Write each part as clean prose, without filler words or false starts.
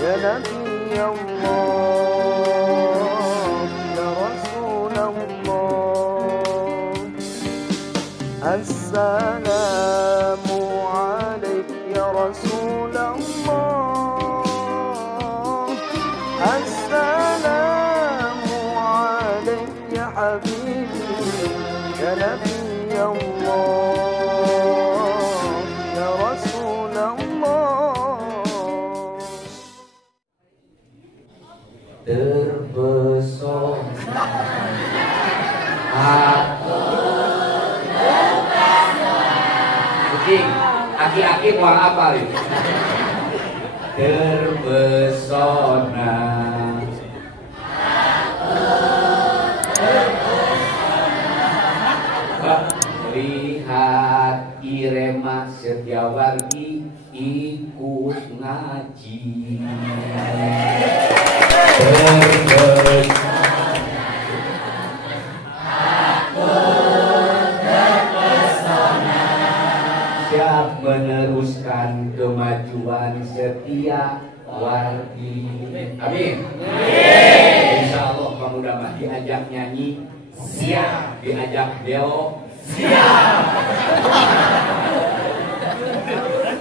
يا نبي الله يا رسول الله السلام عليك يا رسول الله السلام عليك يا حبيبي يا نبي الله يا رسول الله terpesona aku aki-aki mau apa nih? Terpesona lihat Irema Setiawardi ikut ngaji. Siap meneruskan kemajuan Setiawardi. Amin. Insya Allah pemuda mah diajak nyanyi siap, diajak deo siap.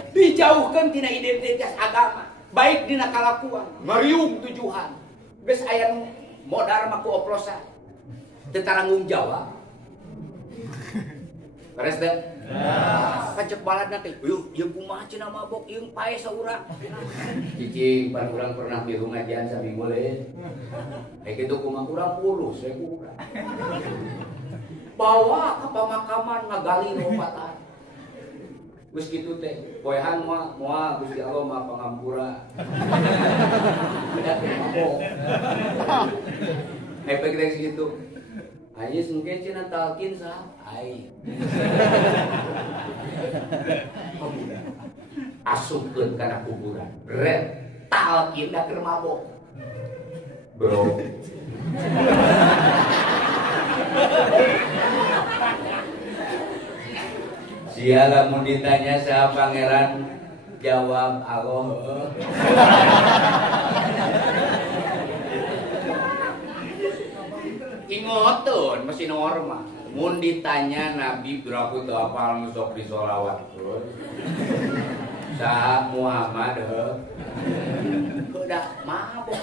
Dijauhkan tina identitas agama, baik dina kalakuan, mariung tujuan. Bes aya nu modar mah ku oplosan. Teu taranggung jawab. Beres deh. Pacek baladna teh, "Yuh, ieu kumaha cenah mabok ieu pae saurang." Cicing pan urang pernah di rumah ngajian saminggu le. Kayak gitu kumaha urang pulus we urang. Bawa ke pemakaman ngagali lobatan. Geus kitu teh, poehan moal Gusti Allah mah pangampura. Tidak mabok. Efek teh gitu. Ayo mungkin cenah talkin sah, ai. Asupkeun kana kuburan. Red talkin da keur mabok. Bro. Sia lamun ditanya saha pangeran jawab Allah. Ingoton masih normal. Mun ditanya Nabi berapa teu apal nu sok disolawatkeun. Saha Muhammad heuh. Heudah mabok.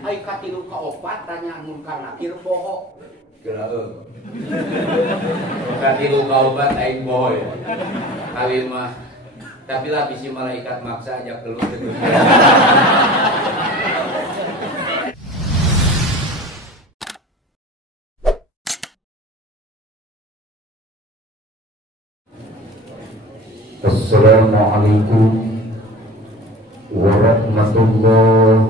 Ai katilu kaopat tanya Munkar Nakir bohong. Kira heuh. Katilu kaopat aing bohong. Kawin mah tapi lah bisi malaikat maksa ajak keluar teu. Assalamualaikum warahmatullahi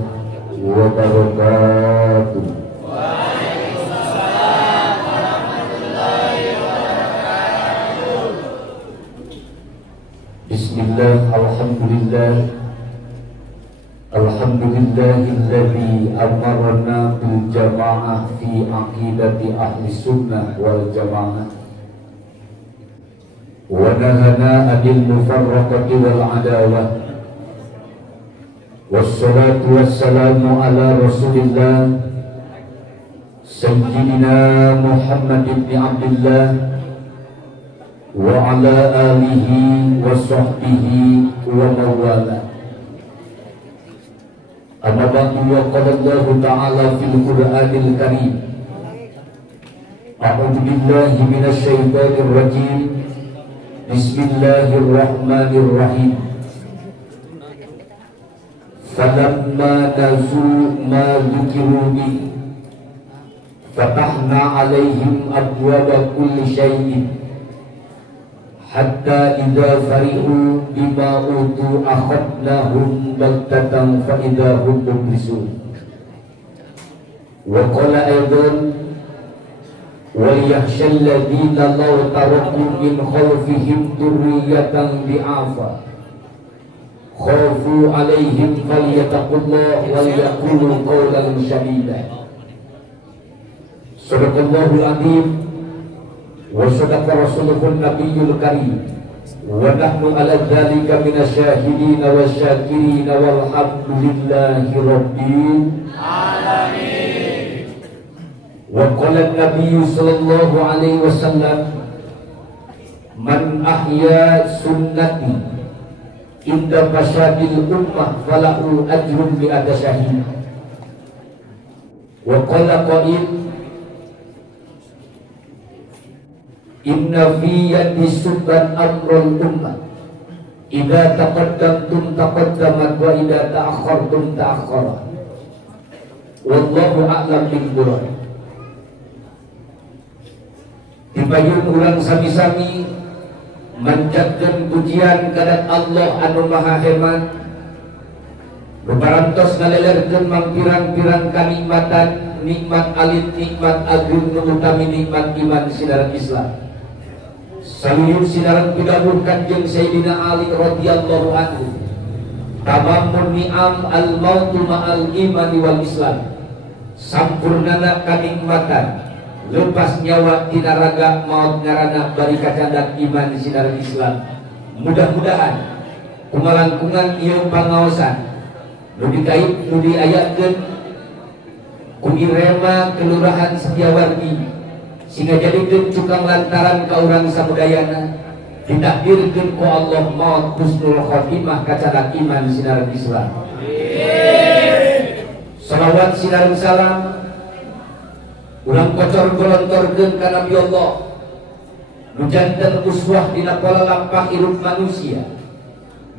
wabarakatuh. Waalaikumsalam warahmatullahi wabarakatuh. Bismillah, alhamdulillah. Alhamdulillahilladzi amarna bil jamaah fi aqidati ahli sunnah wal jamaah. ونهنا عن المفرقة والعداوة والصلاة والسلام على رسول الله سيدنا محمد بن عبد الله وعلى آله وصحبه ومن والاه. أما بعد وقال الله تعالى في القرآن الكريم أعوذ بالله من الشيطان الرجيم Bismillahirrahmanirrahim. Falamma nazu ma dzukiru bi fatahna alaihim abwaba kulli syai'in hatta idza farihu bima utu akhadnahum baghtatan fa idza hum mublisun. Wa qala aidan وَلْيَخْشَى الَّذِينَ لَوْ تَرَكُوا مِنْ خَلْفِهِمْ ذُرِّيَّةً ضِعَافًا خَافُوا عَلَيْهِمْ فَلْيَتَقُوا اللَّهَ وَلْيَقُولُوا قَوْلًا سَدِيدًا. Shadaqallahul Azim wa shadaqa Rasulul Nabiyul Karim wa nahnu ala dzalika minasyahidin wa syakirin walhamdulillahi rabbil alamin. Wa qala an-nabiy sallallahu alaihi wasallam man ahya sunnati inda fasadil ummah falahu ajrun bi syahid. Wa qala qail inna fi yadi sultan amrul ummah idza taqaddamtum taqaddamat wa idza ta'akhkhartum ta'akhkhara wallahu a'lam bil-murad. Dipayun urang sami-sami manjatkeun pujian kadat Allah anu maha hemat, bebarantos ngalelerkeun mangpirang-pirang kanikmatan, nikmat alit, nikmat agung nu utami nikmat iman sinaran Islam. Saluyun sinaran pidawuh Kanjeng Sayyidina Ali radhiyallahu anhu, tamamun ni'am al-mautu ma'al imani wal Islam. Sampurnana kanikmatan lepas nyawa tina raga maut ngarana bari kacandak iman sinaran Islam. Mudah-mudahan kumalangkungan ieu pangaosan nu diayatkeun ku Irema Kelurahan Setiawardi sehingga jadikeun cukang lantaran ka urang samudayana ditakdirkeun ku Allah maut husnul khotimah kacandak iman sinaran Islam. Salawat sinaran salam urang kocor golontorkeun ka Nabi Allah nu janten uswah dina pola lampah hirup manusia,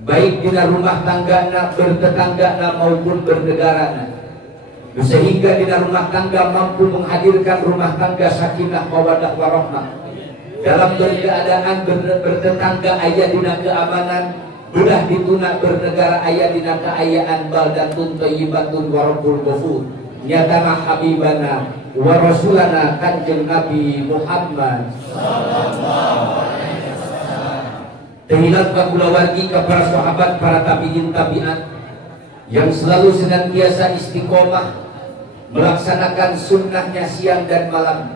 baik dina rumah tanggana, bertetanggana maupun bernegarana, sehingga dina rumah tangga mampu menghadirkan rumah tangga sakinah mawaddah warahmah. Dalam keadaan bertetangga aya dina keamanan, belah dituna bernegara aya dina keayaan baldatun thayyibatun wa rabbul ghafur. Nyatana habibana wa rasulana Kanjeng Nabi Muhammad sallallahu alaihi wasallam. Tehilat ka kulawargi ka para sahabat, para tabi'in tabi'at yang selalu senantiasa istiqomah melaksanakan sunnahnya siang dan malam.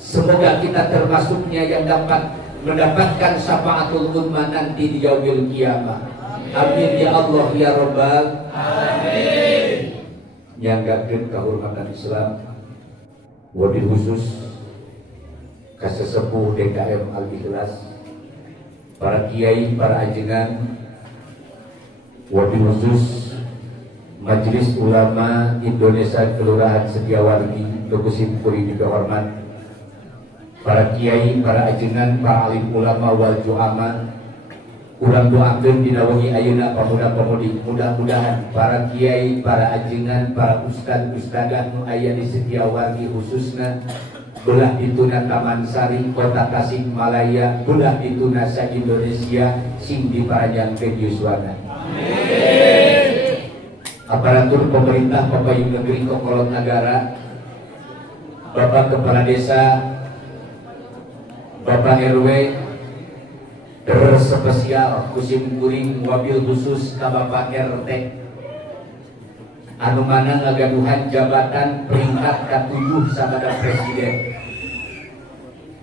Semoga kita termasuknya yang dapat mendapatkan syafaatul uzma nanti di yaumil qiyamah. Amin ya Allah ya Rabbal alamin. Nyanggakeun kahormatan Islam, wabil khusus kasesepuh DKM Al-Ikhlas, para kiai, para ajengan, wabil khusus Majelis Ulama Indonesia Kelurahan Setiawardi Tukusim Puri dihormat, para kiai, para ajengan, para alim ulama wal juama, urang doakeun dina wengi ayeuna pamuda-pamudi, mudah-mudahan para kiai, para ajengan, para ustad ustadah nu aya di Setiawardi khususna belah dituna Taman Sari, Kota Tasikmalaya, belah dituna sa Indonesia sing diparanjangkeun yuswana. Amin. Aparatur pemerintah Pepayung Negeri Kokolot Nagara, Bapak Kepala Desa, Bapak RW, terspesial kusim kuring wabil khusus ka Bapak RT anu mana ngagaduhan jabatan peringkat ke-7 sabada presiden,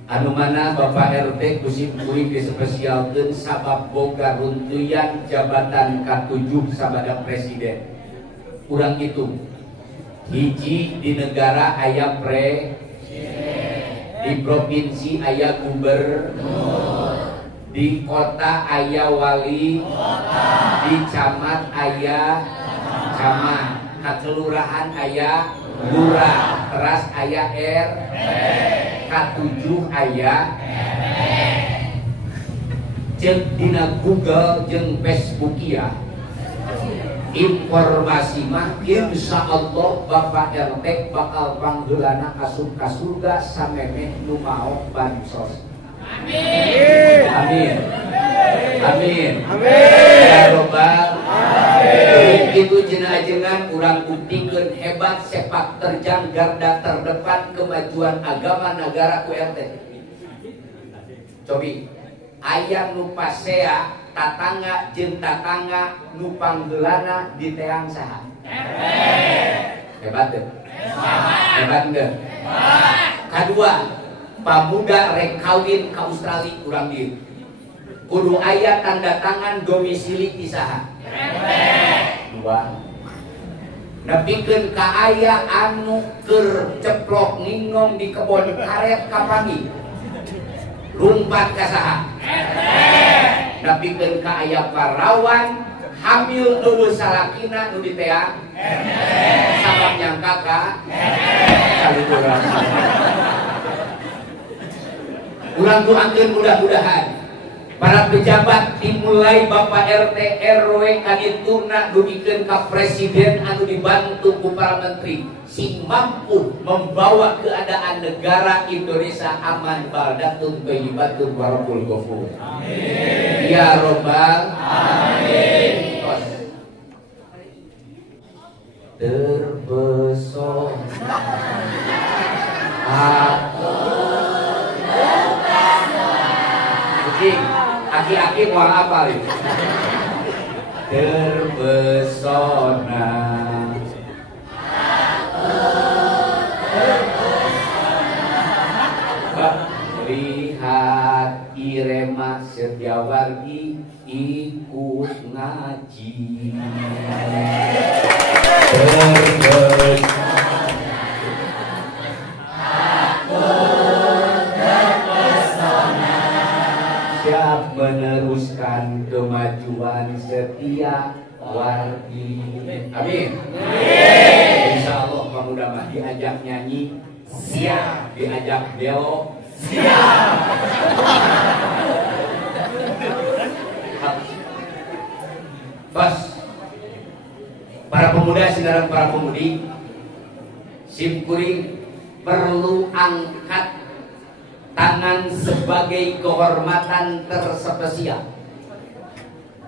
anu mana Bapak RT kusim kuring dispesialkeun sabab boga runtuyan jabatan ke-7 sabada presiden. Urang itu hiji di negara aya di provinsi aya gubernur, di kota aya wali kota, di camat aya camat, kelurahan aya lurah, teras aya K7 aya jeung dina Google jeung Facebook ya informasi mah insyaallah Bapak RT bakal panggeulana asup ka surga samemeh nu maok bansos. Amin. Amin. Amin. Amin. Ya Rabbal alamin. Itu jenah-jenah urang buktikeun hebat sepak terjang garda terdepan kemajuan agama negara ku RT. Cobi aya nu pasea tatangga jeung tatangga nu panggeulana di teang saha? Hebat teu? Hebat teu? Kadua, pamuda rek kawin ka Australia urang dieu. kudu aya tanda tangan domisili pisahan. Dua, nepikeun ka aya anu keur ceplok ngingong di kebon karet kapangi. Lumpat ka saha? Nepikeun ka aya parawan hamil eueuh salakina nu diteang. Sabab nyangka ka kalikuran. Ulang doakeun mudah-mudahan para pejabat dimulai Bapak RT RW kadituna dugikeun ka presiden anu dibantu ku para menteri sing mampu membawa keadaan negara Indonesia aman baldatun thayyibatun wa rabbul ghafur. Amin. Ya Rabbal Amin. Terpesona aku aki-aki mau apa nih? Terpesona lihat Irema Setiawargi ikut ngaji. Siap meneruskan kemajuan Setiawargi. Amin. Insya Allah pemuda mah diajak nyanyi siap, diajak belo siap. Bos, para pemuda sinaran para pemudi, simkuring perlu angkat tangan sebagai kehormatan terspesial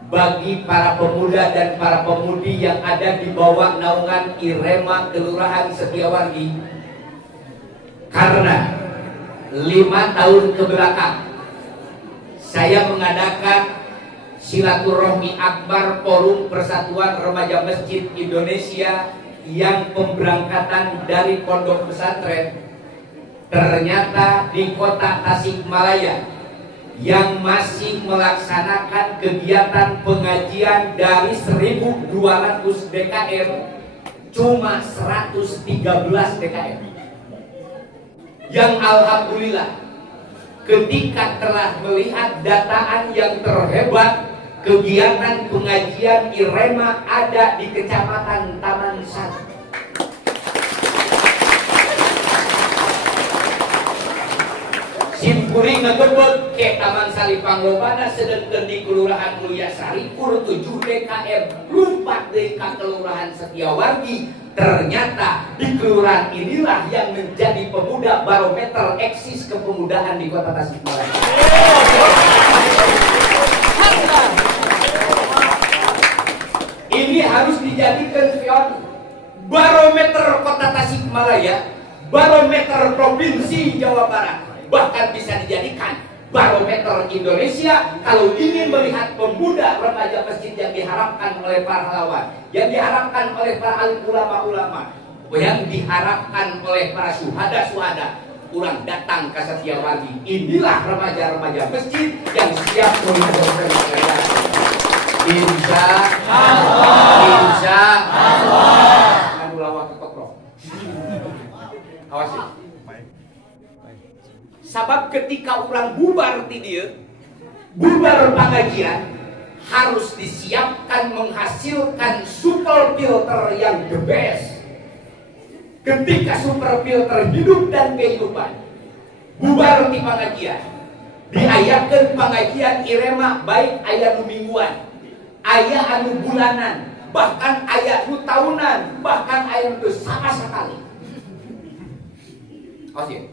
bagi para pemuda dan para pemudi yang ada di bawah naungan Irema Kelurahan Setiawargi, karena 5 tahun kebelakang saya mengadakan silaturahmi akbar Forum Persatuan Remaja Masjid Indonesia yang pemberangkatan dari pondok pesantren. Ternyata di kota Tasikmalaya yang masih melaksanakan kegiatan pengajian dari 1.200 DKM cuma 113 DKM. Yang alhamdulillah ketika telah melihat dataan yang terhebat, kegiatan pengajian Irema ada di Kecamatan Taman Sari. Simkuring ngegebek ke Taman Sari Panglobana sedengkeun di Kelurahan Mulyasari kur 7 DKM lumpat deui ka Kelurahan Setiawargi. Ternyata di kelurahan inilah yang menjadi pemuda barometer eksis kepemudaan di kota Tasikmalaya. Ini harus dijadikan pion barometer kota Tasikmalaya, barometer provinsi Jawa Barat, bahkan bisa dijadikan barometer Indonesia kalau ingin melihat pemuda remaja masjid yang diharapkan oleh para pahlawan, yang diharapkan oleh para alim ulama-ulama, yang diharapkan oleh para syuhada-syuhada. Kurang datang ke Setiawargi. Inilah remaja-remaja masjid yang siap menghadirkan negara. Insya Allah. Insya Allah. Anu lawak kekoprok. Awas ya. Sabab ketika orang bubar ti dieu, bubar pengajian harus disiapkan menghasilkan super filter yang the best. Ketika super filter hidup dan kehidupan, bubar ti pengajian, diayakeun pengajian Irema baik aya nu mingguan, aya anu bulanan, bahkan aya nu tahunan, bahkan aya nu sama sekali. Oke.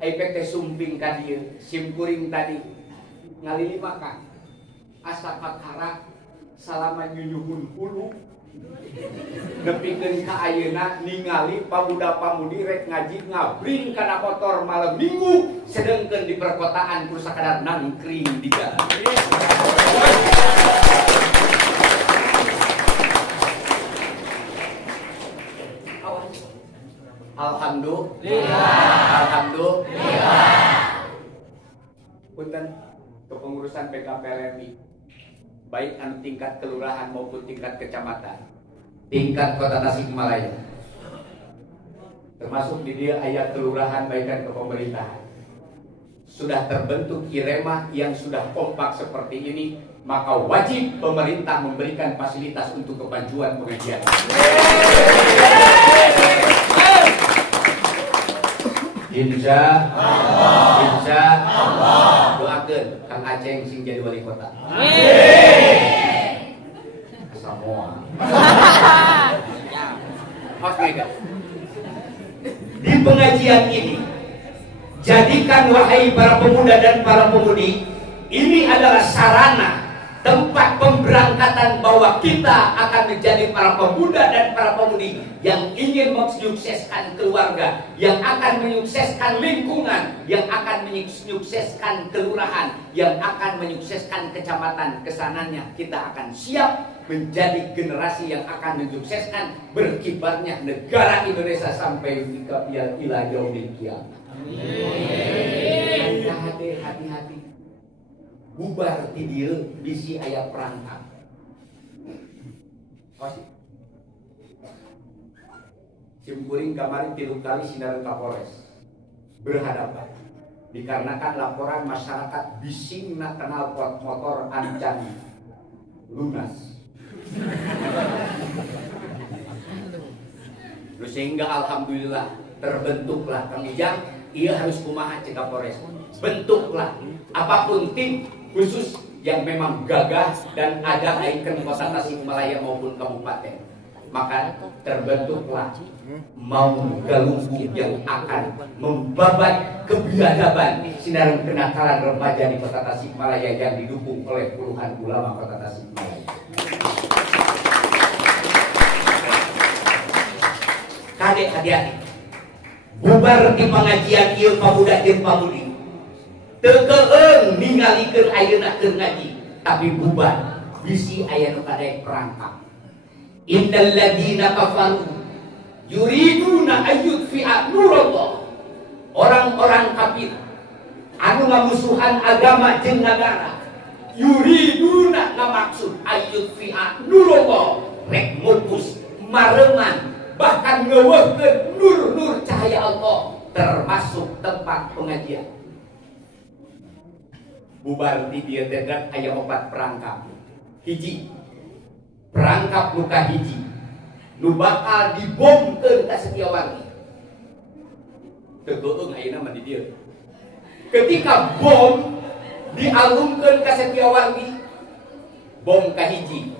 Efek teh sumping ka dieu, simkuring tadi ngalili makan. Asa pakara salama nyunyuhun hulu. Nepikeun ka ayeuna ningali pamuda-pamudi rek ngaji ngabring kana motor malam minggu sedengkeun di perkotaan ku sakadar nangkring di jalan. Alhamdulillah. Alhamdulillah. Punten kepengurusan PKPLMI, baik anu tingkat kelurahan maupun tingkat kecamatan, tingkat kota Tasikmalaya, termasuk di dia ayat kelurahan baikkan ke pemerintahan, sudah terbentuk irema yang sudah kompak seperti ini, maka wajib pemerintah memberikan fasilitas untuk kemajuan pengajian. Insya Allah doakan Kang Aceng sing jadi wali kota. Semua. Oke guys. Di pengajian ini, jadikan wahai para pemuda dan para pemudi, ini adalah sarana tempat pemberangkatan bahwa kita akan menjadi para pemuda dan para pemudi yang ingin menyukseskan keluarga, yang akan menyukseskan lingkungan, yang akan menyukseskan kelurahan, yang akan menyukseskan kecamatan. Kesananya kita akan siap menjadi generasi yang akan menyukseskan berkibarnya negara Indonesia sampai ila yaumil qiyamah. Hati-hati. Bubar ti dieu bisi aya perangkap. Pasti. Simkuring kamari 3 kali sinar Kapolres berhadapan. Dikarenakan laporan masyarakat bising na kenal pot motor ancan lunas. Sehingga alhamdulillah terbentuklah Kang Ijang, ia harus kumaha cek Kapolres. Bentuklah apapun tim khusus yang memang gagah dan ada ikon kota Tasikmalaya maupun kabupaten, maka terbentuklah Maung Galunggung yang akan membabat kebiadaban sinar kenakalan remaja di kota Tasikmalaya yang didukung oleh puluhan ulama kota Tasikmalaya. Kadek hati-hati, bubar di pengajian ieu pabudak jeung pamudi. Teu keung ningalikeun ayeuna keur ngaji, tapi bubar bisi aya nu kadek perangkap. Innal ladzina kafaru yuriduna ayyutfi'a nurallah. Orang-orang kafir anu ngamusuhan agama jeung nagara, yuriduna ngamaksud ayyutfi'a nurallah, rek mutus mareman bahkan ngeuweuhkeun nur-nur cahaya Allah termasuk tempat pengajian. Bubar di dia tegak aya 4 perangkap. Hiji, perangkap luka hiji nu bakal dibomkeun ka Setiawardi. Teu geueung ayeuna mah di dieu. Ketika bom dialungkeun ka Setiawardi, bom kahiji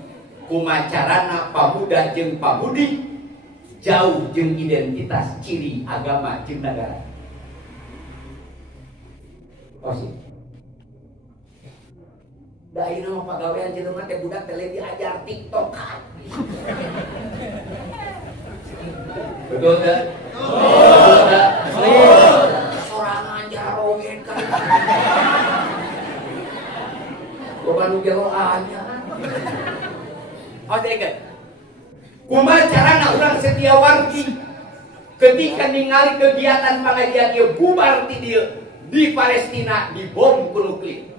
kumacarana pamuda jeung pamudi jauh jeung identitas ciri agama jeung nagara. Osi. Da ayeuna mah pagawean jelema teh budak teh diajar TikTok-an. Betul tak? Betul tak? Sorangan jarogen kan. Bukan jaroannya. Oh, dekat. Kumaha carana urang Setiawardi ketika ningali kegiatan pengajian ieu bubar ti dieu, di Palestina dibom ku nuklir,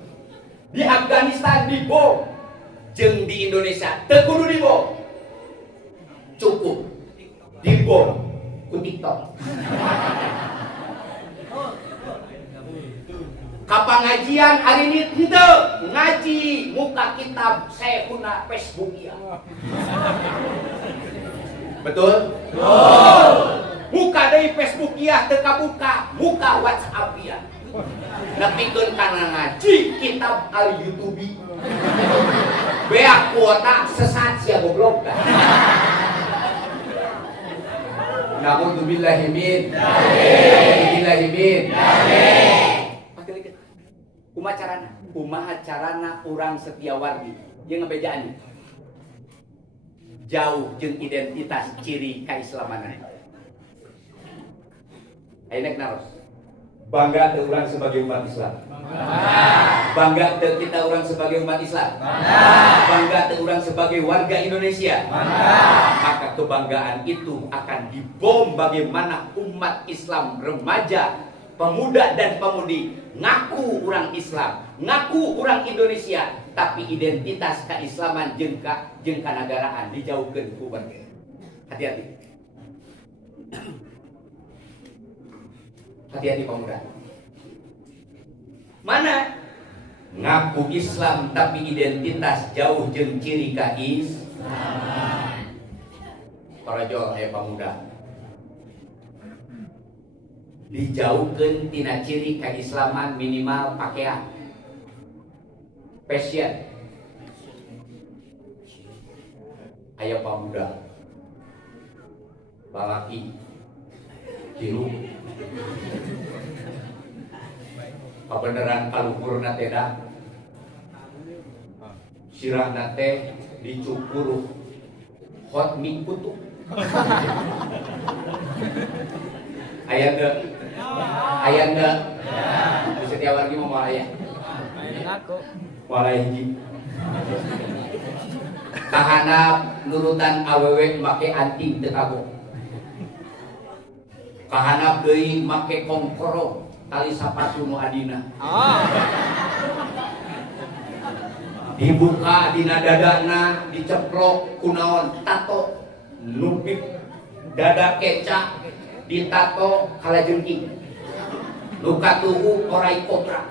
di Afghanistan dibom, jeung di Indonesia teu kudu dibom, cukup dibom ku TikTok. Kapangajian hari ini henteu ngaji muka kitab Syekhuna Facebook ya. Betul? Betul. Muka dari Facebook ya teu kabuka, muka WhatsApp ya. Nepikeun kana ngaji kitab al YouTube. Beak kuota sesat sia goblok dah. Na'udzubillahi min. Kumaha carana urang Setiawardi jeung ngebejaan jauh jeung identitas ciri kaislamanan. Ayeuna naros bangga teu urang sebagai umat Islam. Bangga teu kita urang sebagai umat Islam. Bangga teu urang sebagai warga Indonesia. Maka kebanggaan itu akan dibom bagaimana umat Islam remaja pemuda dan pemudi ngaku orang Islam, ngaku orang Indonesia, tapi identitas keislaman jeung kanagaraan dijauhkeun ku bangsa. Hati-hati. Hati-hati pemuda. Mana ngaku Islam tapi identitas jauh jeung ciri keislaman. Parajol aya pemuda. Dijauhkeun tina ciri keislaman minimal pakaian, fashion. Aya pemuda balaki tilu kabeneran kaluhurna teh da sirahna teh dicukur hot mie kutu. Aya enggak? Aya enggak? Di setiap wargi mau aya. Ngaku. Walai hiji. Kahanap nurutan awewe make anting teu kagok. Kahanap deui make kongkorong tali sapatu nu adina. Dibuka dina dadana, diceplok kunaon tato lupik dada keca ditato kalajengking luka tuhu orai kobra.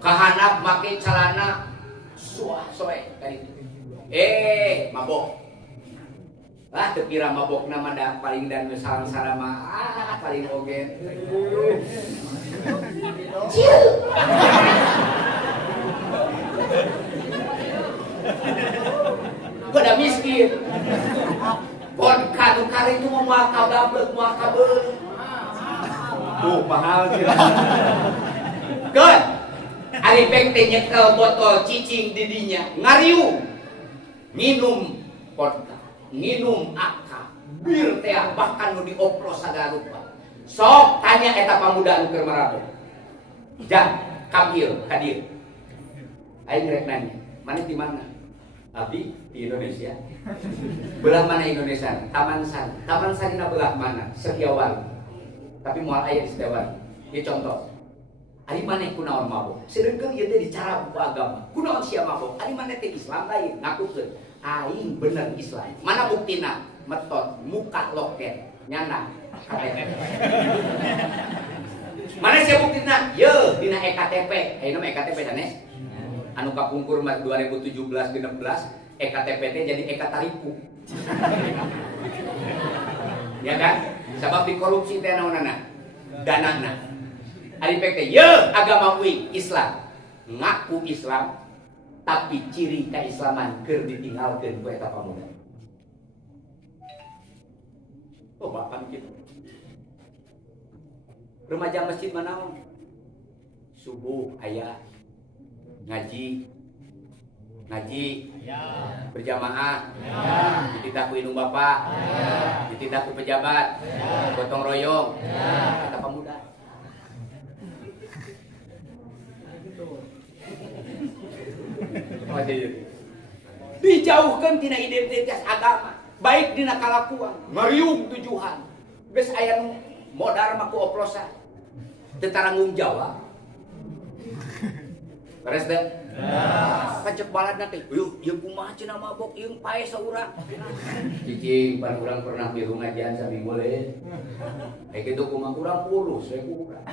Kahanap make celana suah soe kali mabok. Teu kira mabok nama da paling dan sarang-sarang mah paling oge. Cil. Goda miskin. Pon kanu kari itu mau kagablek mau kabel. Tuh mahal sih. Good. Ari pek teh nyekel botol cicing di dinya, ngariung. Minum vodka, minum akka, bir teh bahkan nu dioplos sagala rupa. Sok tanya eta pamuda nu keur marato. Jang, kamil, hadir. Aing rek nanya, mana di mana? Abi di Indonesia. Belah mana Indonesia? Taman Sari. Taman Sari na belah mana? Setiawan. Tapi moal aya di Setiawan. Ieu contoh. Ari maneh kunaon mabok? Sedengkeun ieu teh dicara buku agama. Kunaon sia mabok? Ari maneh teh Islam lain ngakukeun. Aing bener Islam. Mana buktina? Metot muka loket nyana KTP. Mana sia buktina? Ye dina EKTP. Ayeuna mah EKTP sanes. Anu kapungkur 2017 16 EKTP teh jadi ekataripu. Ya kan? Sabab dikorupsi teh naonana? Danana. Ari pek teh ye agama uing Islam. Ngaku Islam tapi ciri keislaman keur ditinggalkeun ku eta pamuda. Oh, bapak kitu. Remaja masjid manaon? Subuh aya ngaji ya. Berjamaah ya. Dititah ku indung bapak ya. Dititah ku pejabat ya. Gotong royong ya. Kata pemuda dijauhkan tina identitas agama baik dina kalakuan ngariung tujuan geus aya nu modar mah ku oplosan teu taranggung jawab beres deh. Pacek baladna teh, ieu kumaha cenah mabok ieu pae saurang. Cicing pan urang pernah biru ngajian saminggu le. Kitu kumaha urang pulus we urang.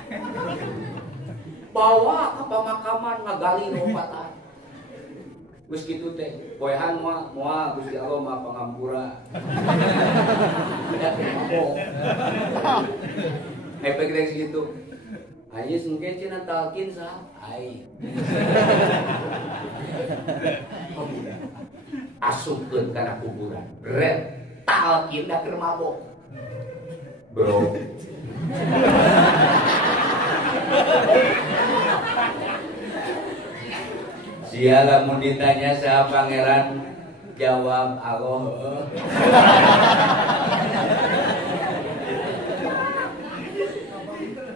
Bawa ka pemakaman ngagali lobatan. Geus kitu teh, poehan moal Gusti Allah mah pangampura. Udah mabok. Efek teh gitu. Ayo sengke cenah talkin sah. Ai. Asupkeun kana kuburan. Red talkin da keur mabok. Bro. Sia lamun ditanya saha pangeran jawab Allah.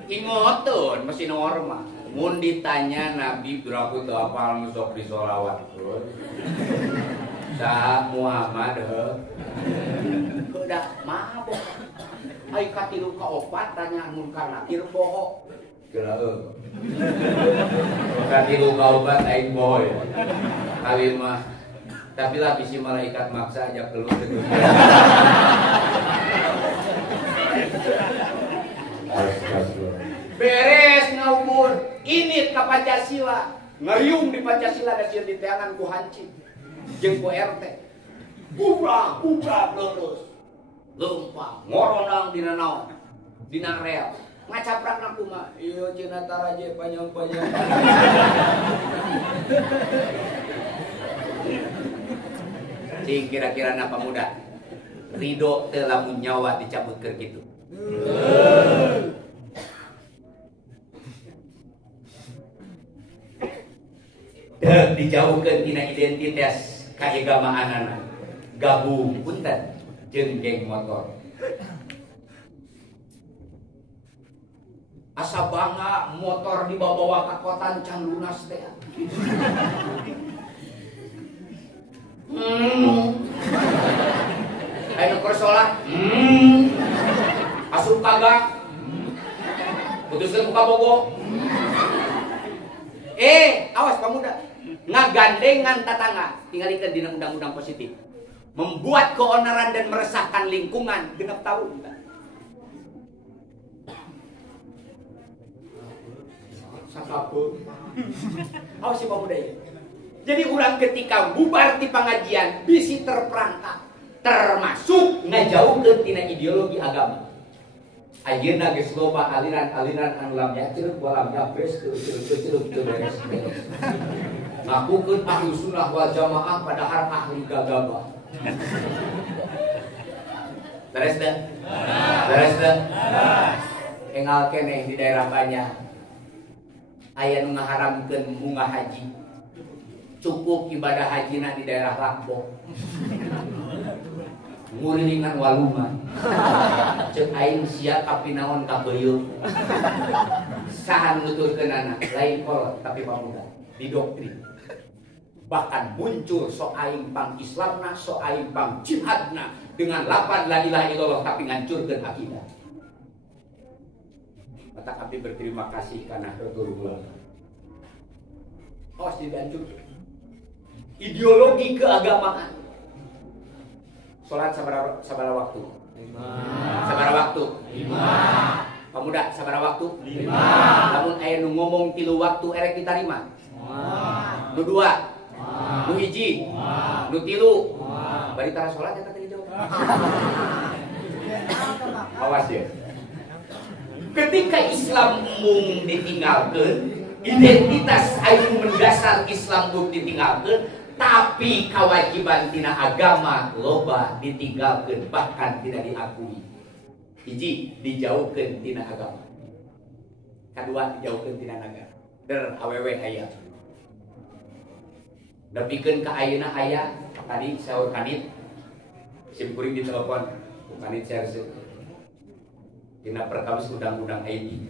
Ingoton masih normal. Mun ditanya Nabi berapa teu apal sok disolawat. Saha Muhammad udah mabok. Ai katilu kaopat tanya Munkar Nakir bohong. Kira katilu kaopat aing bohong. Kawin mah tapi lah bisi malaikat maksa aja keluar gitu. Beres ngaumun ini ka Pancasila ngeriung di Pancasila dan di teangan ku hancing jeung ku RT bubrah lurus leumpah ngoronang dina naon dina rel ngacaprakna kumaha ieu cenah taraje panjang-panjang. Cing kira-kira napa muda ridho teu lamun nyawa dicabut keur kitu. Dan dijauhkeun tina identitas kaagamaanana. Gabung punten jeung geng motor. Asa bangga motor dibawa ka kotan can lunas teh. Ayo keur salat. Asup kagak. Putuskeun buka bogo. Awas pemuda. Ngagandengan tatangga. Tinggalikeun dina undang-undang positif. Membuat keonaran dan meresahkan lingkungan 6 tahun. Sakapeung. Awas si pemuda ya. Jadi urang ketika bubar di pengajian bisi terperangkap. Termasuk ngajauhkeun tina ideologi agama. Ayeuna geus loba aliran-aliran anu lam yaceuk walam yapres teu beres. Ngakukeun ahli sunnah wal jamaah padahal ahli gagabah. Beres teh? Beres teh? Engal keneh di daerah banyak. Aya nu ngaharamkeun munggah haji. Cukup ibadah hajina di daerah Lakbo. Ngurilingan waluman. Ceuk aing sia kapinaon ka beuyeuh. Sahan nuturkeunana lain kolot tapi pamuda didoktrin. Bahkan muncul sok aing pang Islamna, sok aing pang jihadna dengan lapan la ilaha illallah tapi ngancurkeun akidah. Mata abdi berterima kasih karena Rasulullah. Awas dihancurkeun. Ideologi keagamaan. Salat sabaraha waktu? 5. Sabaraha waktu? 5. Pemuda sabaraha waktu? 5. Lamun aya nu ngomong 3 waktu erek ditarima? 5. Nu 2? Nu 1? Nu 3? Bari tara salat eta teh dijawab. Awas ya. Ketika Islam mung ditinggalkeun, identitas anu mendasar Islam mung ditinggalkeun, tapi kewajiban tina agama loba ditinggalkeun bahkan tidak diakui. Hiji dijauhkeun tina agama. Kadua dijauhkeun tina negara. Der awewe aya. Nepikeun ka ayeuna aya tadi saur kanit sim kuring ditelepon ku kanit serse. Tina perkawis undang-undang IT.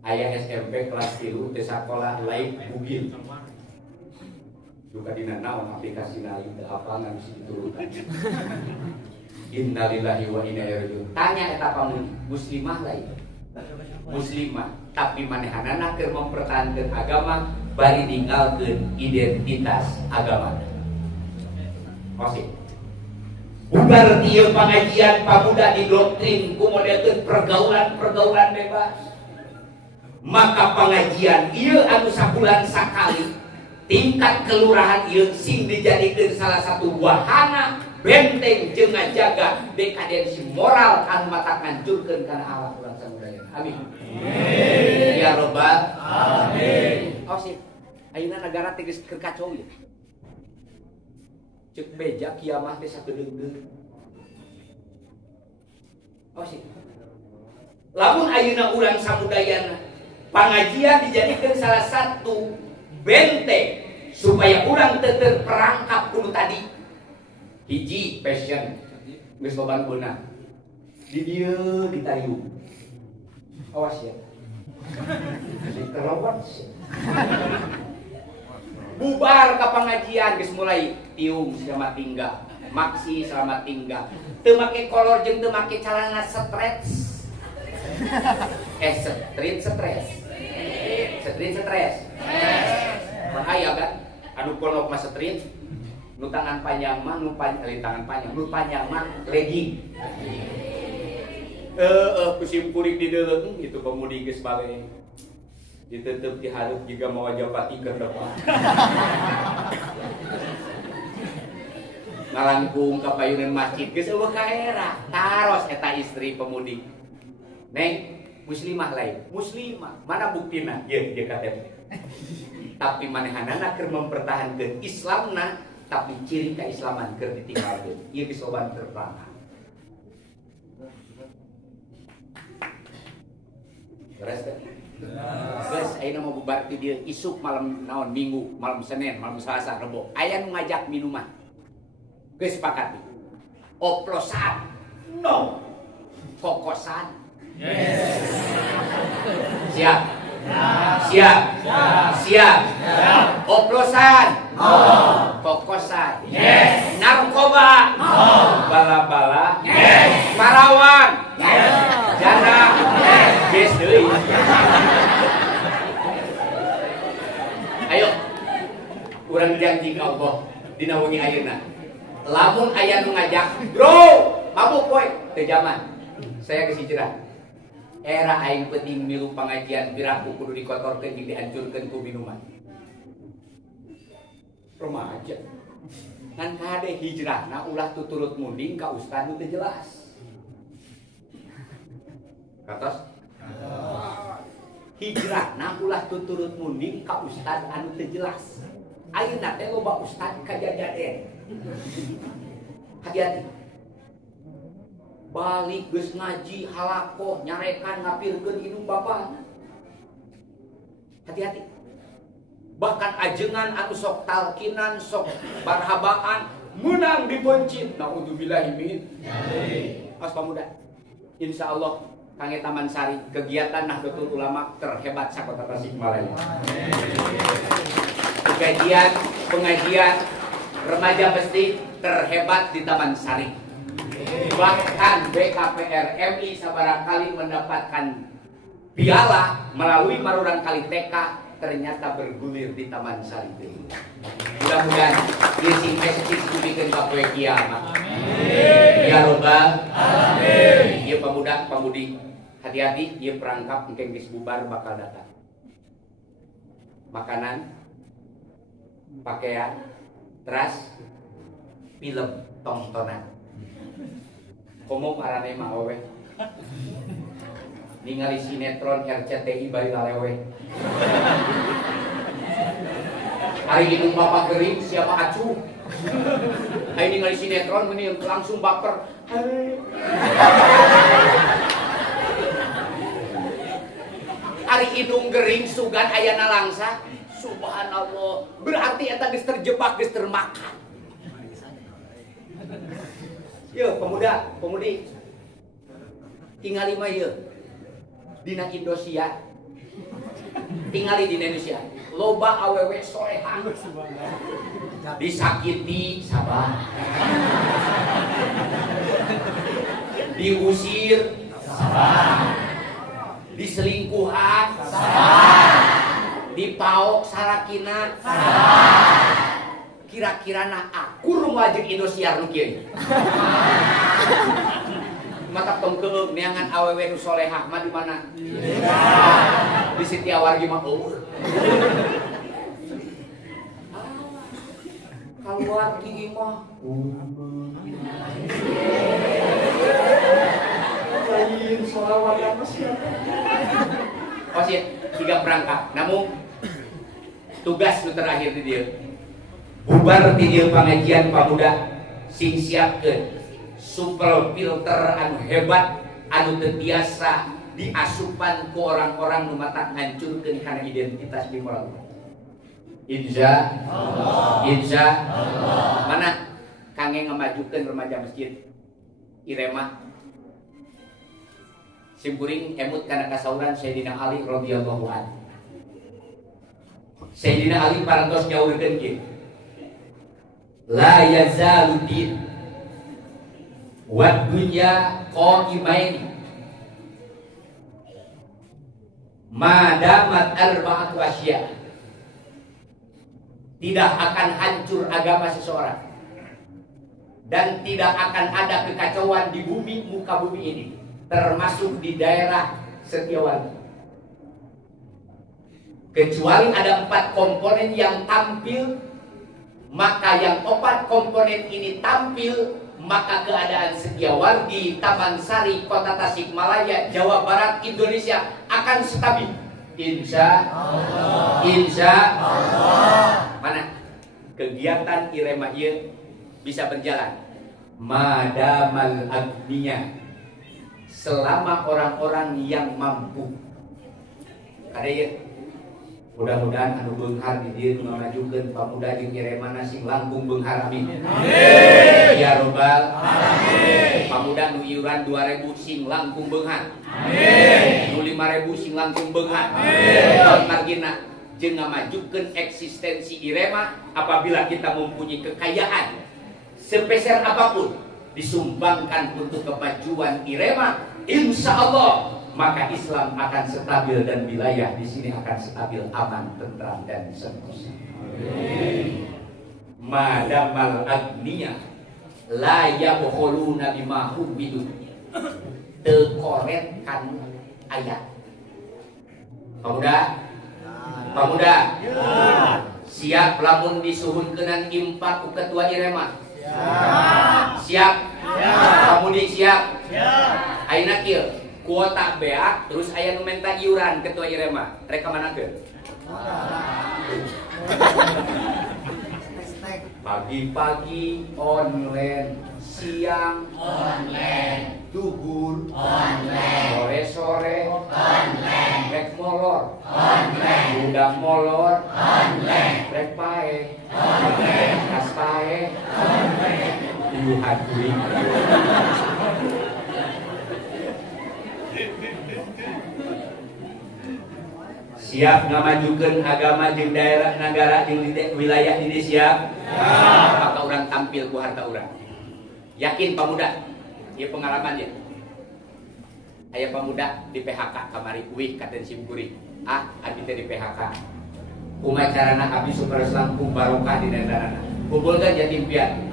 Aya SMP kelas 3 teh sakola lain bugil. Duka dina naon aplikasi lain teu apa ngan bisa diturunkan. Innalillahi wa inna ilaihi raji'un. Tanya eta pamun muslimah lain. Muslimah tapi manehanana keur mempertahankeun agama bari ninggalkeun identitas agama. Masih. Bubar ieu pengajian pamuda didoktrin kumodelkeun pergaulan bebas. Maka pengajian ieu anu sabulan sakali tingkat kelurahan ieu sing dijadikeun salah satu wahana benteng jeung ngajaga dekadensi moral anu matak ngancurkeun kana awak urang samudaya. Amin. Amin. Ya Rabbal Amin. Oh sih. Ayeuna negara teh geus keur kacau ieu. Ceuk beja kiamah teh sakedeung-deung. Oh sih. Lamun ayeuna urang samudayana pengajian dijadikan salah satu benteng supaya orang terperangkap kudu tadi. Hiji passion geus loban beunah. Di dieu ditariung. Awas ya. Diterowat. bubar ke pengajian geus mulai tiung selamat tinggal, maksi selamat tinggal, teu make kolor jeung teu make calana stres. Street stres. Bahaya kan? Anu kolok mah street, nu tangan panjang mah nu panjang mah legging. Kusim kuring di deuleuh gitu pemudi geus bale. Ditutup di halup juga mau jabati ke depan. Ngalangkung ka payunan masjid geus eueuh ka era. Taros eta istri pemudi. Neng, muslimah lain. Muslimah. Mana buktina? Ye, dia KTP. Tapi manehanana keur mempertahankeun Islamna, tapi ciri keislaman keur ditinggalkeun. Ieu geus loba terperangkap. Beres kan? Guys, ayeuna mau bubar ti dieu isuk malam naon Minggu, malam Senin, malam Selasa, Rebo. Aya nu ngajak minuman. Geus sepakati. Oplosan. No. Fokosan. Yes. Siap. Siap. Siap. Oplosan. No. Fokosan. Yes. Narkoba. No. Bala-bala. Yes. Parawan. Yes. Jana. Yes. Yes deui. Ayo. Urang janji ka Allah dina wengi ayeuna. Lamun aya nu ngajak, "Bro, mabuk poe." Teu zaman. Saya geus hijrah. Era aing penting milu pengajian biraku kudu dikotorkeun jeung dihancurkeun ku minuman. Remaja. Ngan kade hijrahna ulah tuturut munding ka ustad nu teu jelas. Katos? Hijrahna ulah tuturut munding ka ustad anu teu jelas. Ayeuna teh loba ustad kajajaden. Hati-hati. Balik geus ngaji halakoh nyarekan ngapirkeun indung bapak. Hati-hati. Bahkan ajengan anu sok talkinan, sok barhabaan menang dipencit. Naudzubillahi min. Mas pemuda. Insyaallah Kangge Taman Sari kegiatan Nahdlatul Ulama terhebat sakota Tasikmalaya. Pengajian remaja masjid terhebat di Taman Sari. Bahkan BKPR MI sabarangkali mendapatkan piala melalui Marurang Kali TK ternyata bergulir di Taman Sari. Mudah-mudahan isi mestis dibikeun ka poe kiamat. Ya Rabbal alamin. Ieu pemuda pamudi hati-hati ieu perangkap engke geus bubar bakal datang. Makanan, pakaian, teras, film, tontonan. Komo marane mah awewe. Ningali sinetron RCTI bari lalewe. Hari ini bapak gering siapa acuh. Hari ningali sinetron meni langsung baper. Hari hidung gering sugan ayana langsa. Subhanallah. Berarti eta geus terjebak, geus termakan. Yo pemuda, pemudi. Tingali mah ieu. Dina Indonesia. Tingali di Indonesia. Loba awewe soreha. Disakiti sabar. Diusir sabar. Diselingkuhan sabar. Dipaok sarakina sabar. Kira-kira na aku rumah jeung Indosiar nu kieu. Mata tongkeung neangan awewe nu solehah mah di mana? Di Sitiawargi mah eueuh. Keluar ki mah. Lain selawatan siapa? Oh sih, 3 perangkap. Namun tugas nu terakhir di dieu. Bubar di dieu pengajian pamuda sing siapkeun supel filter anu hebat anu teu biasa diasupan ku orang-orang nu matak ngancurkeun kana identitas di moral. Insya Allah. Insya Allah. Mana kangge ngamajukeun remaja masjid Irema simpuring emut kana kasauran Sayyidina Ali radhiyallahu anhu. Sayyidina Ali parantos nyawurkeun kieu. La yazalu din wa dunya qaimaini madamat arba'atu asya. Tidak akan hancur agama seseorang dan tidak akan ada kekacauan di bumi, muka bumi ini, termasuk di daerah Setiawan, kecuali ada 4 komponen yang tampil. Maka yang 4 komponen ini tampil, maka keadaan Setiawardi, Taman Sari, Kota Tasikmalaya, Jawa Barat, Indonesia akan stabil. Insya Allah. Insya Allah. Mana kegiatan Irema ieu bisa berjalan madamal agniya, selama orang-orang yang mampu. Kada ieu mudah-mudahan anu beunghar di dieu ngamajukeun pamuda jeung Iremana sing langkung beunghar, amin. Amin. Ya robbal alamin. Pamuda nu iuran 2.000 sing langkung beunghar. Amin. Nu 5.000 sing langkung beunghar. Amin. Taun margina jeung ngamajukeun eksistensi Irema. Apabila kita mempunyai kekayaan sepeser apapun disumbangkan untuk kemajuan Irema, insya Allah maka Islam akan stabil dan wilayah di sini akan stabil, aman, tentram dan sentosa. Madamal agniya la yabkhuluna bima hubidu. Tekoretkan ayat. Pemuda, siap lamun disuhunkeun impak ku ketua Irema. Siap. Pamudi siap. Ayeuna kieu kuota beak terus aya nu menta iuran ketua Irema, rek kamanakeun? Pagi-pagi online, siang online, duhur online, sore-sore online, rek molor online, udah molor online, rek pae online, kas pae online, iluhan kuring. Siap ngamajukeun agama jeung daerah negara jeung wilayah ini siap? Maka orang tampil ku harta urang. Yakin pemuda? Ieu pengalaman ya. Aya pemuda di PHK kamari uih katen simkuring. Abi teh di PHK. Kumaha carana abdi supaya langkung barokah di dandanana. Kumpulkeun yatim piatu.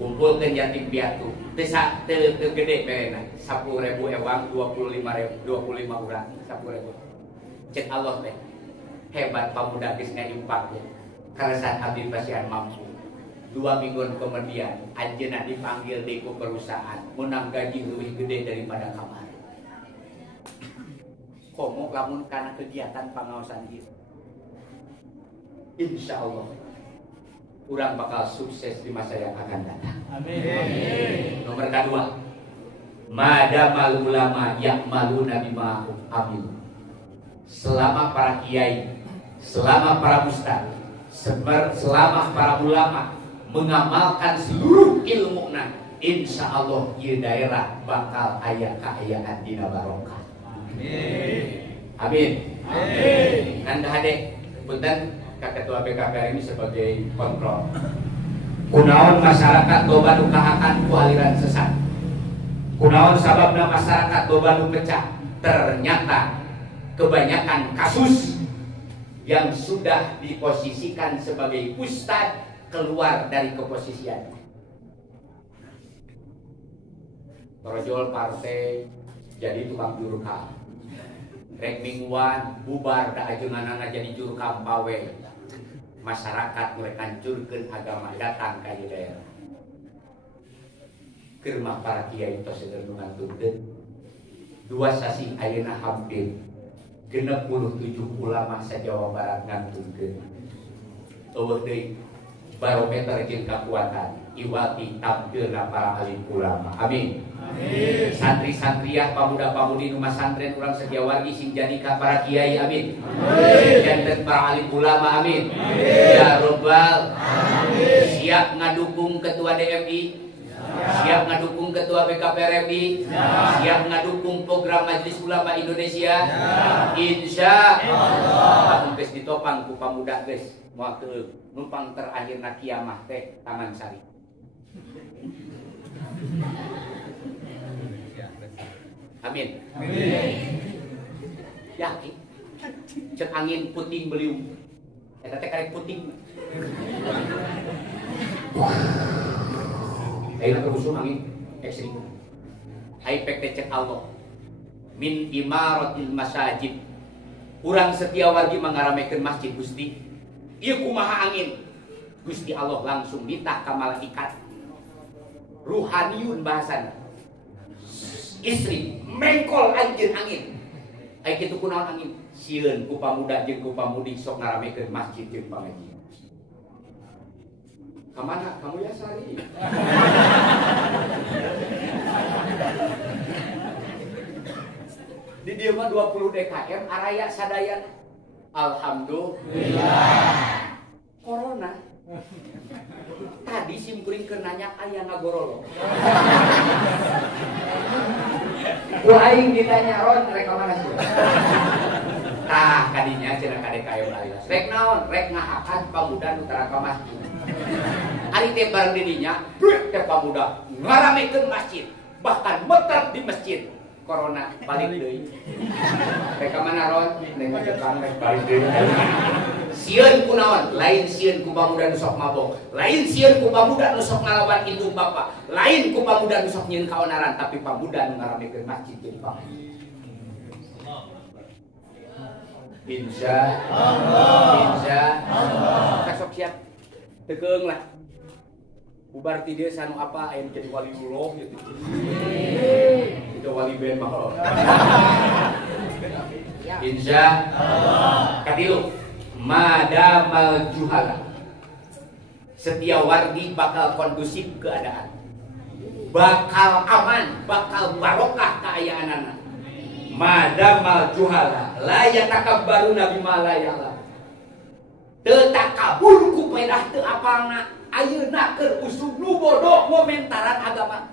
Kumpulkeun yatim piatu. Teu gede beena. 10.000 ewang, 25 urang, 10.000. Cek Allah teh hebat pemuda geus ngaimpak ya. Karasan abdi pasian mampu. 2 minggu kemudian anjeunna dipanggil di perusahaan, menang gaji lebih gede daripada kamar. Komo lamun kana kegiatan pangaosan ieu. Insyaallah urang bakal sukses di masa yang akan datang. Amin. Nomor kedua, madamal ulama ya'maluna bima amilu. Selama para kiai, selama para ustaz, selama para ulama mengamalkan seluruh ilmuna, insya Allah ieu daerah bakal aya kaayaan dina barokah. Amin. Amin. Amin. Nanda hade, punten ka ketua BKK ini sebagai kontrol. Kunaon masyarakat loba nu kahakan ku aliran sesat. Kunaon sababna masyarakat loba nu pecah. Ternyata kebanyakan kasus yang sudah diposisikan sebagai ustadz keluar dari keposisian. Torjol partai jadi tukang jurkam. Rek mingguan bubar da ajeunganana jadi jurkam pawe. Masyarakat mulai hancurkeun agama datang ka ieu daerah. Keur mah para kiai tos seueur nu nganturkeun. 2 sasi ayeuna hampir 67 ulama sa-Jawa Barat ngantunkeun. Eueuh deui barometer jeung kakuatan iwati tampilna para alim ulama. Amin. Amin. Santri-santriah pamuda-pamudi nu masantren urang Setiawardi sing jadi ka para kiai. Amin. Amin. Janten para alim ulama. Amin. Amin. Ya robbal alamin. Siap ngadukung ketua DMI. Siap ngadukung Ketua BKPRMI? Siap ngadukung program Majelis Ulama Indonesia? Insya Allah. Geus ditopang ku pamuda geus moal teu numpang terakhir na kiamah teh Taman Sari. Amin. Yakin? Cek angin puting beliung. Eta teh karek puting. Ayeuna kerusuh angin ekstrim. Aipek teh cek Allah. Min imaratil masajid. Urang Setiawardi mangaramekeun masjid Gusti. Ieu kumaha angin? Gusti Allah langsung minta ka malaikat. Ruhaniyun bahasana. Istri mengkol anjeun angin. Ai kitu kunaon angin? Sieun ku pamuda jeung ku pamudi sok ngaramekeun masjid jeung pangajian. Kamana kamu ya Sari? Di dieu mah 20 DKM araya sadayana. Alhamdulillah. Corona. Tadi simkuring keur nanya aya ngagorolo. Ku aing ditanya ron rek ka mana sih? Tah kadinya cenah ka DKM aya. Rek naon? Rek ngahakan pamuda nu tara ka masjid. Ari teh bareng didinya, teh pamuda ngaramekeun masjid, bahkan metrep di masjid. Corona balik deui. Rek ka mana ron? Rek ka Jepang rek balik deui. Sieun kunaon? Lain sieun ku pamuda nu sok mabok, lain sieun ku pamuda nu sok ngalawan indung bapa, lain ku pamuda nu sok nyieun kaonaran, tapi pamuda nu ngaramekeun masjid jadi pangaji. Insya Allah. Insya Allah. Sok siap. Tegeung lah. Bubar ti dieu sanu apa aya jadi waliullah gitu. Itu wali ben mah. Insya Allah. Kadieu madamal juhala. Setiawardi bakal kondusif keadaan. Bakal aman, bakal barokah kaayaanana. Madamal juhala la yatakabbaruna bima la ya'lam. Teu takabur ku pedah teu apalna. Ayeuna keur usum nu bodoh komentaran agama.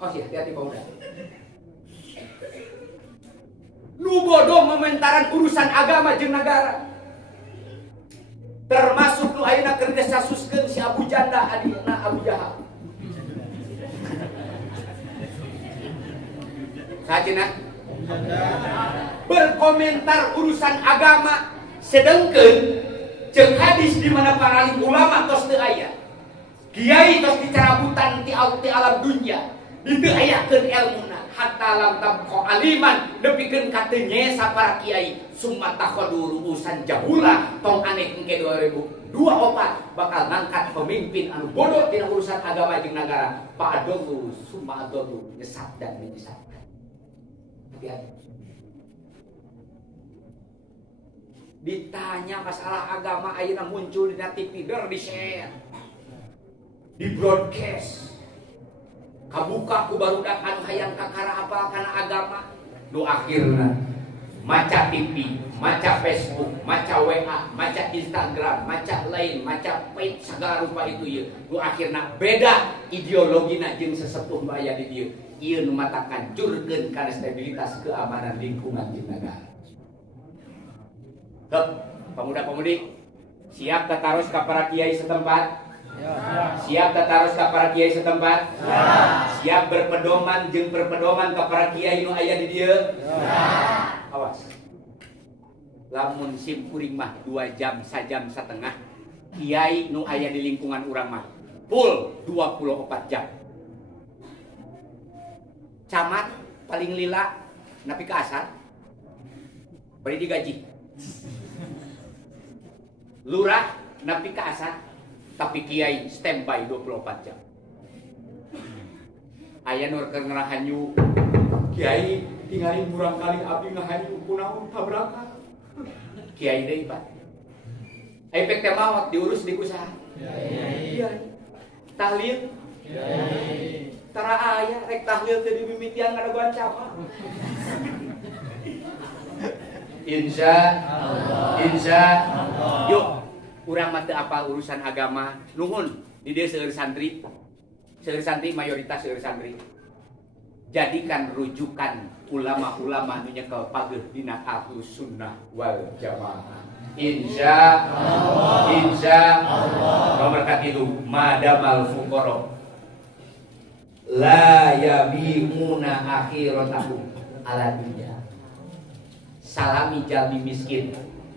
Oh sih, hati-hati pemuda. Nu bodoh komentaran urusan agama jeung negara. Termasuk nu ayeuna keur desasuskeun si Abu Janda adina Abu Jahal. Sajeuna berkomentar urusan agama sedengkeun jeung hadis di mana para alim ulama tos teu aya. Kiai tos dicarabutan ti alam dunya, diteu ayakeun elmuna hatta lam tabqa aliman nepikeun ka teu nyesa para kiai summa takhadu urusan jahula tong aneh engke 2024 bakal ngangkat pemimpin anu bodoh tina urusan agama jeung negara fa'adullu summa adullu nyesat dan menyesatkan. Hati-hati. Ditanya masalah agama ayeuna muncul di TV di share, di broadcast, kabuka ku barudak anu hayang kakara apa kana agama. Nu akhirna maca TV, maca Facebook, maca WA, maca Instagram, maca lain, maca page segala rupa itu ieu. Nu akhirna beda ideologina jeung sesepuh nu aya di dieu. Ieu nu mata kancurkeun kana stabilitas keamanan lingkungan di negara. Pemuda-pemudi siap tatarus ka para kiai setempat? Ya. Siap tatarus ka para kiai setempat? Ya. Siap berpedoman jeung berpedoman ka para kiai nu aya di dieu? Ya. Awas. Lamun simkuring mah 2 jam, sajam satengah. Kiai nu aya di lingkungan urang mah full 24 jam. Camat paling lila nepi ka asar. Bari digaji. Lurah nepi ka asar, tapi kiai standby 24 jam. Aya nu keur ngarahanyu, kiai tingali murang kali abdi ngahanyu kunaon tabrakan. Kiai deui Pak. Efek teh maot diurus di usaha. Iya. Tahlil. Tara aya rek tahlil teh dimimitian ngadaguan cama. Insya Allah. Insya Allah. Yuk urang mah teu apal urusan agama, nuhun di dieu seueur santri. Seueur santri mayoritas seueur santri. Jadikan rujukan ulama-ulama nu nyekel pageuh dina Ahlus Sunnah wal Jamaah. Insya Allah. Nomor katilu madamal fuqara la yabimuna akhiratahum ala dunya. Salami jalmi miskin,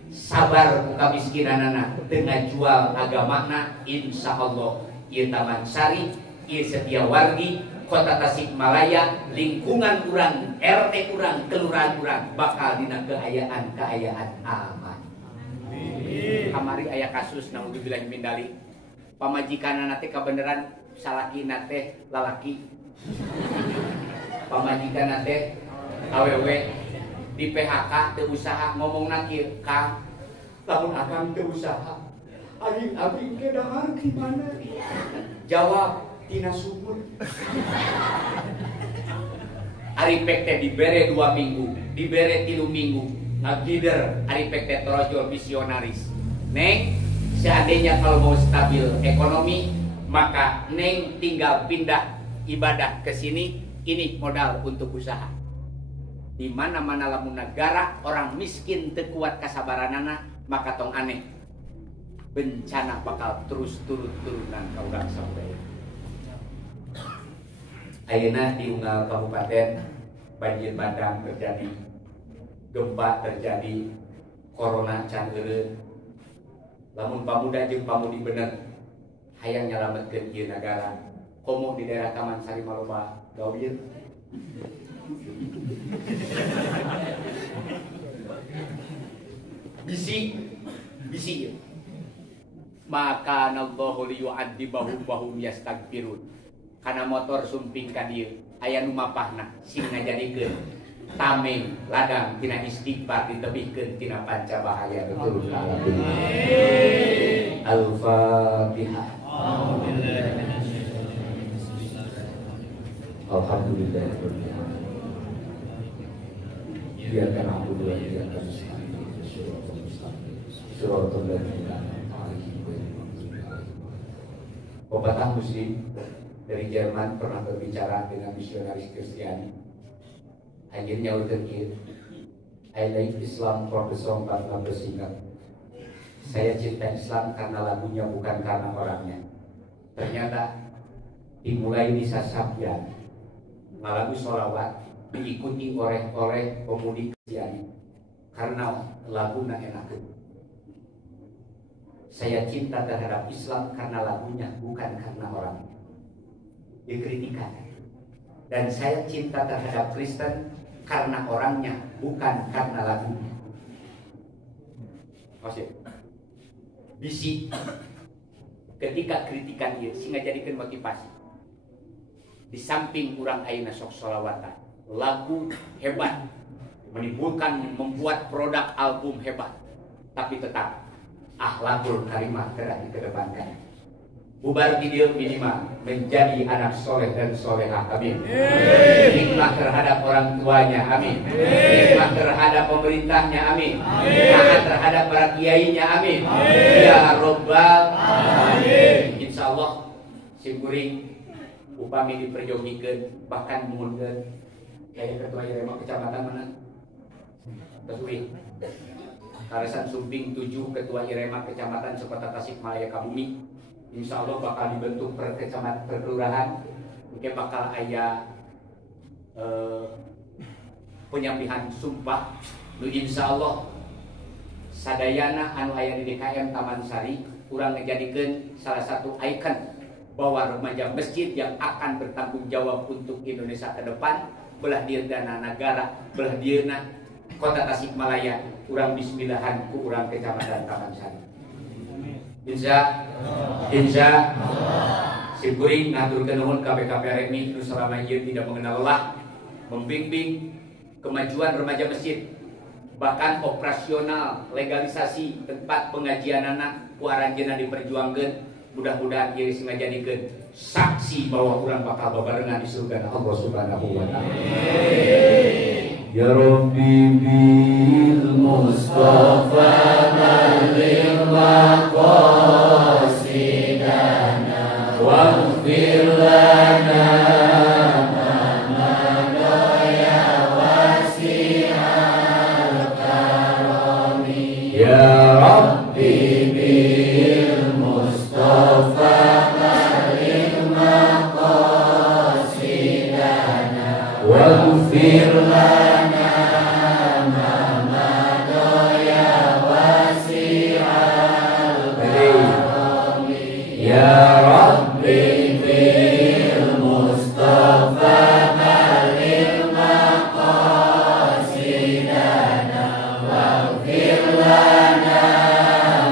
sabar muka miskinanana dengan jual agamana, insya Allah ieu Taman Sari, ieu Setiawardi, Kota Tasikmalaya, lingkungan urang, RT urang, kelurahan urang bakal dina keayaan aman. Kamari aya kasus naudzubillah min dzalik. Pamajikanana teh kabeneran salakina teh lalaki. Pamajikanana teh awewe di PHK teu usaha ngomongna kieu, Kang, lamun akang teu usaha, abing ke dahar gimana? Jawab, tina sumur. Aripek teh dibere 2 minggu, dibere 3 minggu, ngagider aripek teh torojol misionaris. Neng, seandainya kalau mau stabil ekonomi, maka Neng tinggal pindah ibadah ke sini, ini modal untuk usaha. Di mana-mana lamun negara orang miskin teu kuat kasabaranana, maka tong aneh bencana bakal terus turun-turunan ka urang sadaya. Ayeuna di unggal kabupaten banjir bandang terjadi, gempa terjadi, corona can eureun. Lamun pamuda jeung pamudi bener hayang nyalametkeun ieu nagara. Komo di daerah Taman Sari maloba gawir. Bisi maka nallahu liyu'adzibahum wa hum yastaghfirun. Kana motor sumping ka dieu aya nu mapahna sing ngajadikeun tameng ladang tina istighfar ditebihkeun tina panca bahaya betul. Al-Fatihah. Alhamdulillah. Iyyaka na'budu wa iyyaka nasta'in. Shiratal ladzina an'amta 'alaihim. Pepatah muslim dari Jerman pernah berbicara dengan misionaris Kristiani. Akhirnya udah kieu, I like Islam for the song karena bersingkat. Saya cinta Islam karena lagunya bukan karena orangnya. Ternyata dimulai di Sasabian, lagu sholawat diikuti oleh pemudi Kristiani karena lagunya enak. Saya cinta terhadap Islam karena lagunya bukan karena orangnya. Dikritikan. Dan saya cinta terhadap Kristen karena orangnya bukan karena lagunya. Maksud bisi ketika kritikan ieu sehingga jadikan motivasi. Di samping urang ayeuna sok sholawatan, lagu hebat, menimbulkan membuat produk album hebat, tapi tetap akhlakul karimah telah dikedepankan. Bubar video minimal menjadi anak soleh dan solehah, amin. Hikmah terhadap orang tuanya, amin. Hikmah terhadap pemerintahnya, amin. Taat terhadap para kiainya, amin. Ya Rabbal alamin. Insyaallah simkuring upami diperjogikeun bahkan muhunkeun kayak ketua Irema kecamatan mana? Taswih. Karesan Sumping 7 ketua Irema kecamatan Sekota Tasikmalaya Kabumi. Insya Allah bakal dibentuk per kecamatan per kelurahan. Mungkin bakal aya penyambihan sumpah. Nu insya Allah sadayana anu aya di DKM Taman Sari kurang ngejadikeun salah satu ikon bahwa remaja masjid yang akan bertanggung jawab untuk Indonesia ke depan. Belah dieuna negara, belah dieuna Kota Tasikmalaya, urang bismillahan ku urang kecamatan Taman Sari. Insya simkuring ngaturkeun nuhun ka BKPRMI nu selama ieu tidak mengenal lelah membimbing kemajuan remaja masjid, bahkan operasional legalisasi tempat pengajian anak ku aranjeunna diperjuangkeun. Mudah-mudahan ieu sing ngajadikeun saksi bahwa urang bakal babarengan di surga Allah Subhanahu wa taala. Ya Rabbi bil Mustafa balligh maqasidana waghfir lana ya Rabbi bil Mustafa balligh maqasidana waghfir lana ma madha ya wasi'al karami ya Rabbi bil Mustafa balligh maqasidana waghfir lana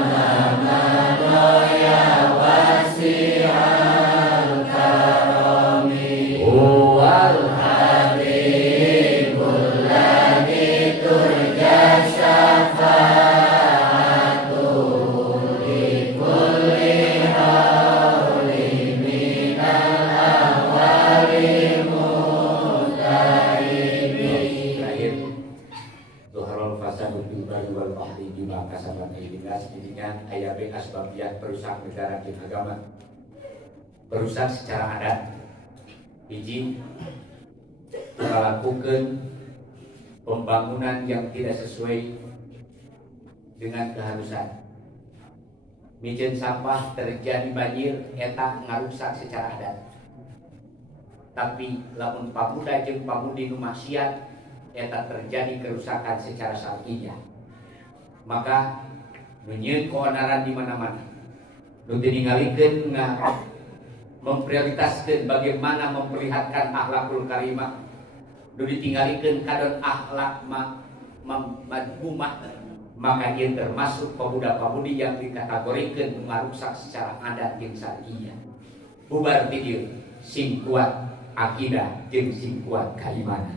ma madha ya wasi'al karami huwal habibul ladzi turja syafa'atuhu li kulli hawli minal ahwali mutaibi. Zuharul fasadu fil barri wal bahri bima kasabat aydin nas. Jadinya ayat asbabiyah perusak negara dan agama. Perusak secara adat. Hiji melakukan pembangunan yang tidak sesuai dengan keharusan. Mijeun sampah terjadi banjir eta ngarusak secara adat. Tapi lamun pamuda jeung pamudi nu maksiat eta terjadi kerusakan secara syar'iyyah. Maka menyeun keonaran di mana-mana. Nu diningalikeun memprioritaskeun bagaimana memperlihatkan akhlakul karimah. Nu ditinggalikeun kadon akhlak madhumah, maka ieu termasuk pemuda-pemudi yang dikategorikeun ngarusak secara adat jeung syar'iyyah. Bubar ti dieu sing kuat akidah jeung sing kuat keimanan.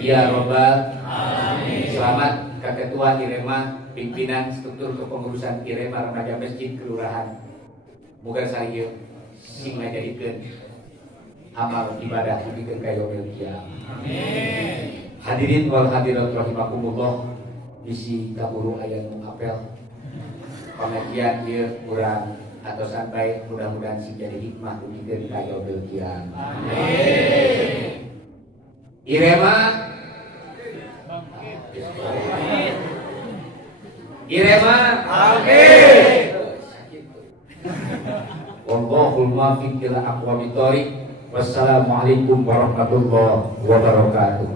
Ya Rabbal Alamin. Selamat ke Ketua Irema, pimpinan struktur kepengurusan Irema Remaja Masjid Kelurahan. Muga sarieu sing ngajadikeun amal ibadah dipikeun ka yaumil qiyamah. Amin. Hadirin wal hadirat rahimakumullah, bisi kaburu aya nu apel. Pengajian ieu urang atau sampai mudah-mudahan sing jadi hikmah dipikeun ka yaumil qiyamah. Amin. Irema Irema amin. Wallahul muwaffiq ila aqwamit thoriq. Wassalamualaikum warahmatullahi wabarakatuh.